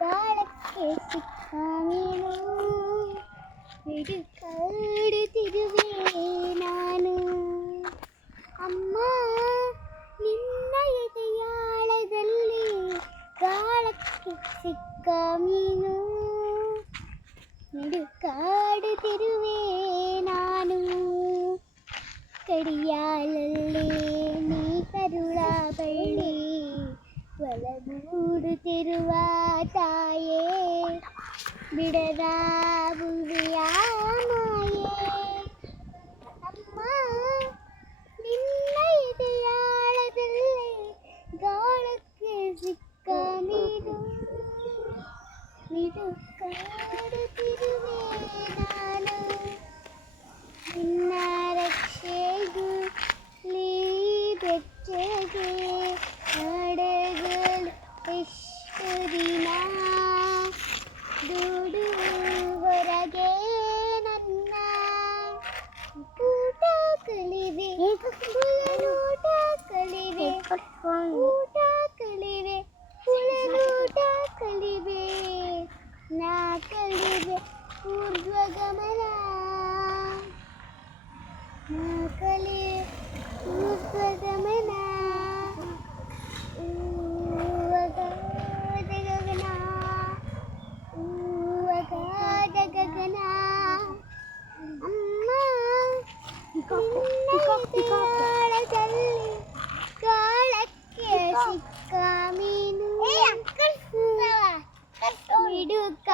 ಗಾಳಕ್ಕೆ ಸಿಕ್ಕ ನೀನು ಹಿಡುಕಾಡುತ್ತಿರುವೆ ನಾನು. ಅಮ್ಮ ನಿನ್ನ ಎದೆಯಾಳದಲ್ಲಿ ಗಾಳಕ್ಕೆ ಸಿಕ್ಕ ಮೀನು ಹಿಡುಕಾಡುತ್ತಿರುವೆ ನಾನು. ಕಡಿಯಾಳಲ್ಲಿ ನೀ ಕರುಳ ಬಳ್ಳಿ ಒಳಗೂಡುತ್ತಿರುವ ತಾಯೇ ಬಿಡದ ಭುವಿಯ ಮಾಯೆ. ಅಮ್ಮ ನಿನ್ನ ಎದೆಯಾಳದಲ್ಲಿ ಗಾಳಕ್ಕೆ ಸಿಕ್ಕ ಮೀನು ಹಿಡುಕಾಡುತ್ತಿರುವೆ ನಾನು. ನಿನ್ನ ರಕ್ಷೆಗೂ ಬೆಚ್ಚಗೆ ಅಡಗಲು ಎಷ್ಟು ದಿನ ದುಡು ಹೊರಗೆ ನನ್ನ ಊಟ ಕಲಿವೆ ಊಟ ಕಲಿವೆ ಊಟ ಕಲಿವೆ ಉಳಲೂಟ ಕಲಿವೆ ನಾ ಕಲಿವೆ ಊರ್ಧ್ವಗಮನ ನಾ ಕಲಿವೆ ಊರ್ಧ್ವಗಮನ ಊವಗಾದ ಗಗನ ಊವಗಾದ ಗಗನ. ಅಮ್ಮ ನಿನ್ನಳದಲ್ಲಿ ಗಾಳಕ್ಕೆ ಸಿಕ್ಕ ಮೀನು ಹಿಡುಕ